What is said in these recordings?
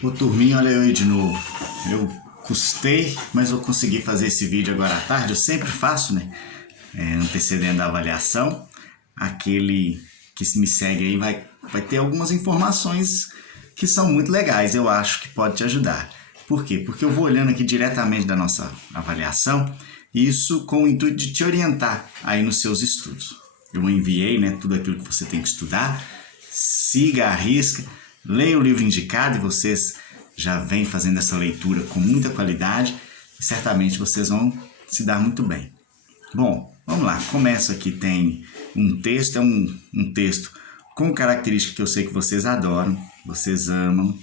Ô turminha, olha eu aí de novo. Eu custei, mas eu consegui fazer esse vídeo agora à tarde. Eu sempre faço, né? Antecedendo a avaliação. Aquele que me segue aí vai ter algumas informações que são muito legais. Eu acho que pode te ajudar. Por quê? Porque eu vou olhando aqui diretamente da nossa avaliação, isso com o intuito de te orientar aí nos seus estudos. Eu enviei, né, tudo aquilo que você tem que estudar. Siga a risca, leia o livro indicado e vocês já vêm fazendo essa leitura com muita qualidade e certamente vocês vão se dar muito bem. Bom, vamos lá. Começa aqui, tem um texto, é um texto com características que eu sei que vocês adoram, vocês amam.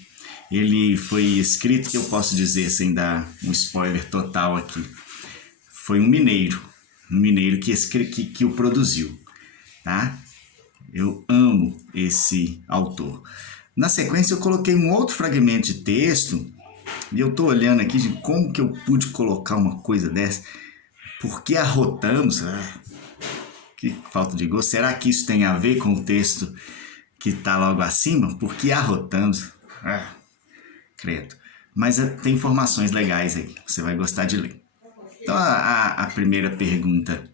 Ele foi escrito, que eu posso dizer sem dar um spoiler total aqui, foi um mineiro que o produziu, tá? Eu amo esse autor. Na sequência eu coloquei um outro fragmento de texto e eu tô olhando aqui de como que eu pude colocar uma coisa dessa. Por que arrotamos? Que falta de gosto. Será que isso tem a ver com o texto que está logo acima? Por que arrotamos? Credo. Mas tem informações legais aí. Você vai gostar de ler. Então a primeira pergunta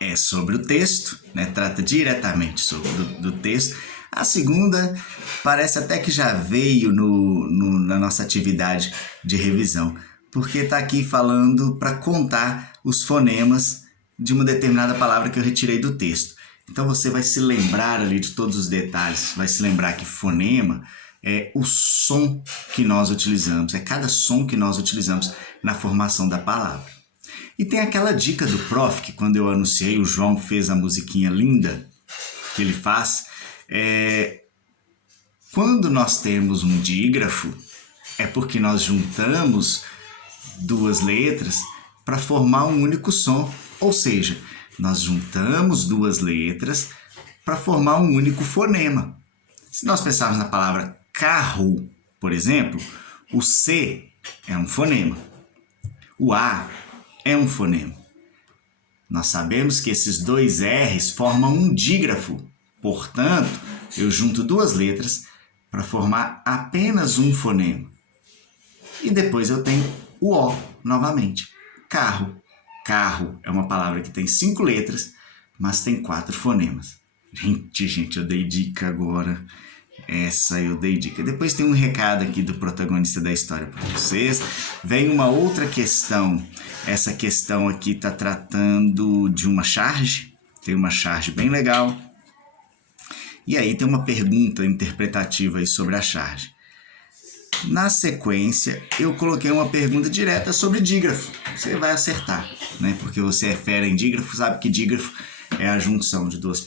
é sobre o texto, né? Trata diretamente sobre do texto. A segunda parece até que já veio na nossa atividade de revisão, porque está aqui falando para contar os fonemas de uma determinada palavra que eu retirei do texto. Então você vai se lembrar ali de todos os detalhes, vai se lembrar que fonema é o som que nós utilizamos, é cada som que nós utilizamos na formação da palavra. E tem aquela dica do prof, que quando eu anunciei, o João fez a musiquinha linda que ele faz. Quando nós temos um dígrafo, é porque nós juntamos duas letras para formar um único som. Ou seja, nós juntamos duas letras para formar um único fonema. Se nós pensarmos na palavra carro, por exemplo, o C é um fonema. O A é um fonema. Nós sabemos que esses dois R's formam um dígrafo. Portanto, eu junto duas letras para formar apenas um fonema. E depois eu tenho o O novamente. Carro. Carro é uma palavra que tem 5 letras, mas tem 4 fonemas. Gente, eu dei dica agora. Essa eu dei dica. Depois tem um recado aqui do protagonista da história para vocês. Vem uma outra questão. Essa questão aqui está tratando de uma charge. Tem uma charge bem legal. E aí tem uma pergunta interpretativa aí sobre a charge. Na sequência, eu coloquei uma pergunta direta sobre dígrafo. Você vai acertar, né? Porque você é fera em dígrafo, sabe que dígrafo é a junção de duas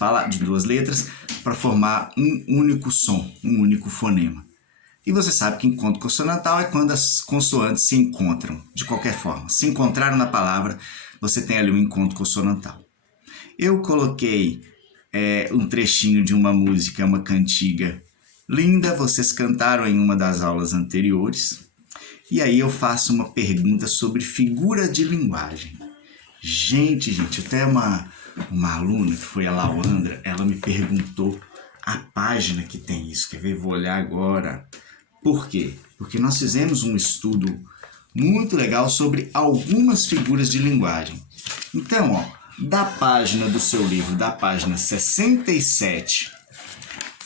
letras para formar um único som, um único fonema. E você sabe que encontro consonantal é quando as consoantes se encontram, de qualquer forma. Se encontraram na palavra, você tem ali um encontro consonantal. Eu coloquei um trechinho de uma música, uma cantiga linda, vocês cantaram em uma das aulas anteriores. E aí eu faço uma pergunta sobre figura de linguagem. Gente, até uma aluna, que foi a Lauandra, ela me perguntou a página que tem isso. Quer ver? Vou olhar agora. Por quê? Porque nós fizemos um estudo muito legal sobre algumas figuras de linguagem. Então, da página do seu livro, da página 67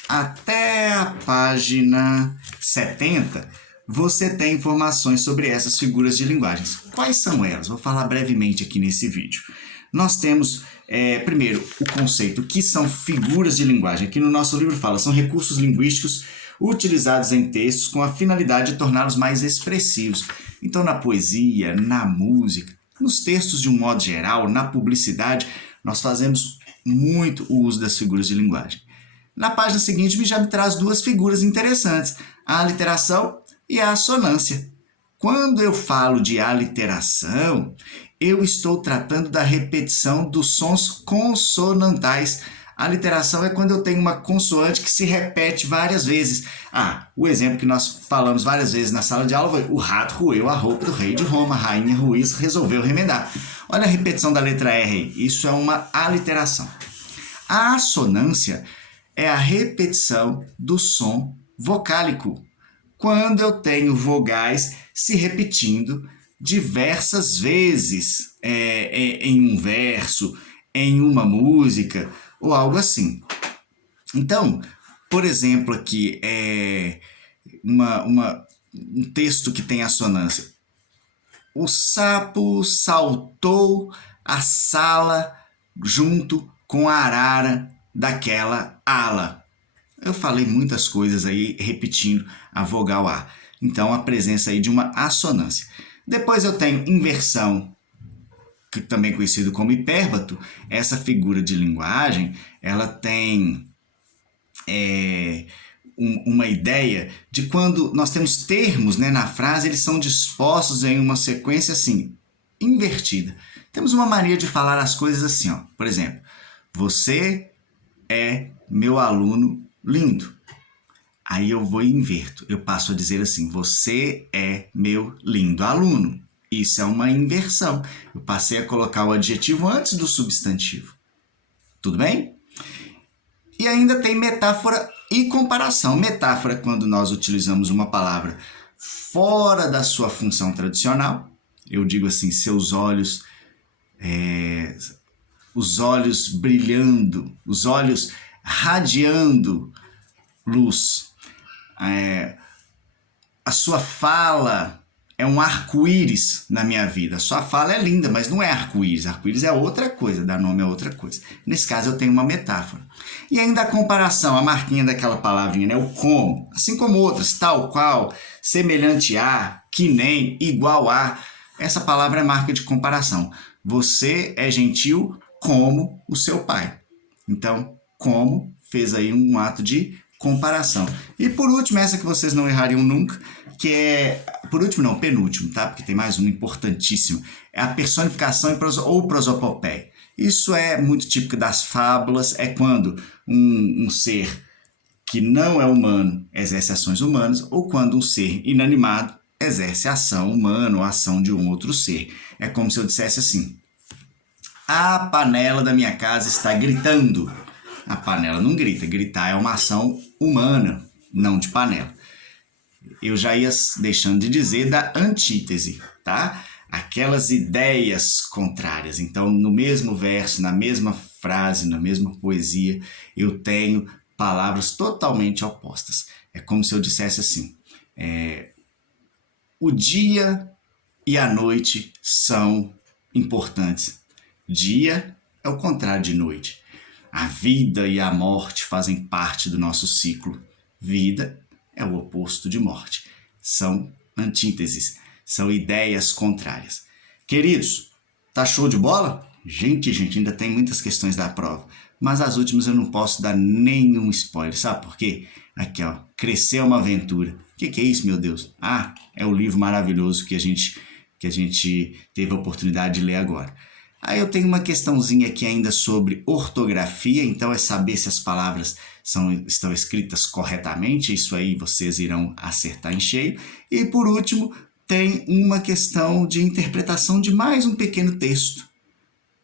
até a página 70, você tem informações sobre essas figuras de linguagens. Quais são elas? Vou falar brevemente aqui nesse vídeo. Nós temos, primeiro, o conceito que são figuras de linguagem. Aqui no nosso livro fala, são recursos linguísticos utilizados em textos com a finalidade de torná-los mais expressivos. Então, na poesia, na música, nos textos de um modo geral, na publicidade, nós fazemos muito o uso das figuras de linguagem. Na página seguinte, já me traz duas figuras interessantes, a aliteração e a assonância. Quando eu falo de aliteração, eu estou tratando da repetição dos sons consonantais. A aliteração é quando eu tenho uma consoante que se repete várias vezes. O exemplo que nós falamos várias vezes na sala de aula foi: o rato roeu a roupa do rei de Roma, a rainha Ruiz resolveu remendar. Olha a repetição da letra R, isso é uma aliteração. A assonância é a repetição do som vocálico. quando eu tenho vogais se repetindo diversas vezes em um verso, em uma música ou algo assim. Então, por exemplo, aqui um texto que tem assonância. O sapo saltou a sala junto com a arara daquela ala. Eu falei muitas coisas aí repetindo a vogal A. Então, a presença aí de uma assonância. Depois eu tenho inversão, que também é conhecido como hipérbato. Essa figura de linguagem, ela tem uma ideia de quando nós temos termos, né, na frase, eles são dispostos em uma sequência assim, invertida. Temos uma mania de falar as coisas assim, ó. Por exemplo, você é meu aluno lindo. Aí eu vou e inverto. Eu passo a dizer assim, você é meu lindo aluno. Isso é uma inversão. Eu passei a colocar o adjetivo antes do substantivo. Tudo bem? E ainda tem metáfora e comparação. Metáfora quando nós utilizamos uma palavra fora da sua função tradicional. Eu digo assim, seus olhos, os olhos brilhando, os olhos radiando luz. A sua fala é um arco-íris na minha vida. A sua fala é linda, mas não é arco-íris. Arco-íris é outra coisa, dar nome é outra coisa. Nesse caso, eu tenho uma metáfora. E ainda a comparação, a marquinha daquela palavrinha, né? O como, assim como outras, tal qual, semelhante a, que nem, igual a. Essa palavra é marca de comparação. Você é gentil como o seu pai. Então, como fez aí um ato de comparação. E por último, essa que vocês não errariam nunca, que é, por último não, penúltimo, tá? Porque tem mais um importantíssimo, é a personificação ou prosopopeia. Isso é muito típico das fábulas, é quando um ser que não é humano exerce ações humanas, ou quando um ser inanimado exerce ação humana ou ação de um outro ser. É como se eu dissesse assim, a panela da minha casa está gritando. A panela não grita, gritar é uma ação humana, não de panela. Eu já ia deixando de dizer da antítese, tá? Aquelas ideias contrárias. Então, no mesmo verso, na mesma frase, na mesma poesia, eu tenho palavras totalmente opostas. É como se eu dissesse assim, o dia e a noite são importantes. Dia é o contrário de noite. A vida e a morte fazem parte do nosso ciclo. Vida é o oposto de morte. São antíteses, são ideias contrárias. Queridos, tá show de bola? Gente, ainda tem muitas questões da prova, mas as últimas eu não posso dar nenhum spoiler, sabe por quê? Aqui, ó, Crescer é uma Aventura. O que é isso, meu Deus? Ah, é o livro maravilhoso que a gente teve a oportunidade de ler agora. Aí eu tenho uma questãozinha aqui ainda sobre ortografia, então é saber se as palavras estão escritas corretamente, isso aí vocês irão acertar em cheio. E por último, tem uma questão de interpretação de mais um pequeno texto.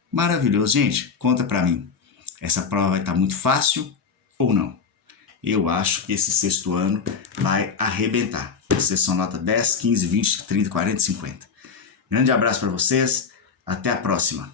Maravilhoso, gente, conta pra mim. Essa prova vai estar muito fácil ou não? Eu acho que esse sexto ano vai arrebentar. Vocês são nota 10, 15, 20, 30, 40, 50. Grande abraço para vocês. Até a próxima.